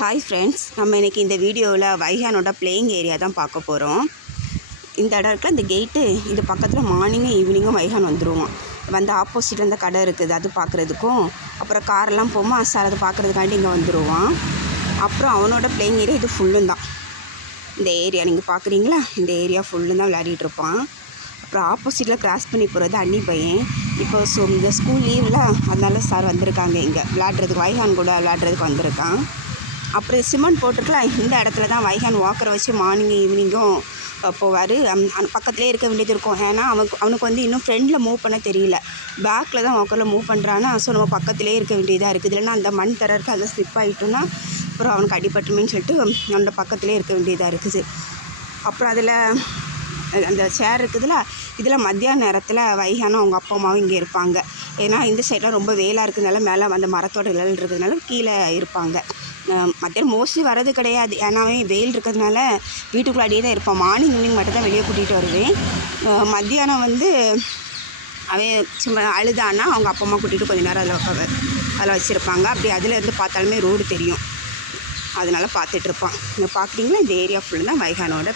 Hi friends, நம்ம இன்றைக்கி இந்த வீடியோவில் வைகானோட பிளேயிங் ஏரியா தான் பார்க்க போகிறோம். இந்த இடம் இருக்க இந்த கேட்டு இது பக்கத்தில் மார்னிங்கும் ஈவினிங்கும் வைகான் வந்துடுவான். வந்து ஆப்போசிட்டில் இந்த கடை இருக்குது, அது பார்க்குறதுக்கும் அப்புறம் காரெல்லாம் போமா சார் அதை பார்க்குறதுக்காண்டி இங்கே வந்துடுவான். அப்புறம் அவனோட பிளேயிங் ஏரியா இது ஃபுல்லும் தான். இந்த ஏரியா நீங்கள் பார்க்குறீங்களா, இந்த ஏரியா ஃபுல்லும் தான் விளையாடிட்டு இருப்பான். அப்புறம் ஆப்போசிட்டில் கிராஸ் பண்ணி போகிறது அண்ணி பையன். இப்போ இந்த ஸ்கூல் லீவில் அதனால சார் வந்திருக்காங்க இங்கே விளையாடுறதுக்கு, வைகான் கூட விளையாடுறதுக்கு வந்திருக்கான். அப்புறம் சிமெண்ட் போட்டிருக்கலாம், இந்த இடத்துல தான் வைகான் வாக்கரை வச்சு மார்னிங் ஈவினிங்கும் போவார். பக்கத்துலேயே இருக்க வேண்டியது இருக்கும். ஏன்னா அவனுக்கு வந்து இன்னும் ஃப்ரெண்டில் மூவ் பண்ண தெரியல, பேக்கில் தான் வாக்கரில் மூவ் பண்ணுறான்னா. ஸோ நம்ம பக்கத்துலேயே இருக்க வேண்டியதாக இருக்குது. இல்லைன்னா அந்த மண் தர இருக்குது, அதை ஸ்லிப் ஆகிட்டோன்னா அப்புறம் அவனுக்கு அடிபட்டுமேன்னு சொல்லிட்டு நம்மளோட பக்கத்துலேயே இருக்க வேண்டியதாக இருக்குது. அப்புறம் அதில் அந்த சேர் இருக்குதுல்ல, இதில் மத்தியான நேரத்தில் வைகானும் அவங்க அப்பா அம்மாவும் இங்கே இருப்பாங்க. ஏன்னா இந்த சைடெலாம் ரொம்ப வெயிலாக இருக்கிறதுனால மேலே அந்த மரத்தோட நிழல் இருக்கிறதுனால கீழே இருப்பாங்க. மத்தியானம் மோஸ்ட்லி வரது கிடையாது, ஏன்னா வெயில் இருக்கிறதுனால வீட்டுக்குள்ளாடியே தான் இருப்பான். மார்னிங் ஈவினிங் மட்டும் தான் வெளியே கூட்டிகிட்டு வருவேன். மத்தியானம் வந்து அவன் சும்மா அழுதான்னா அவங்க அப்பா அம்மா கூட்டிகிட்டு கொஞ்சம் நேரம் அதில் வச்சுருப்பாங்க. அப்படி அதில் இருந்து பார்த்தாலுமே ரோடு தெரியும், அதனால் பார்த்துட்ருப்பான். இங்கே பார்க்குறீங்களா, இந்த ஏரியா ஃபுல்லு தான் வைகானோட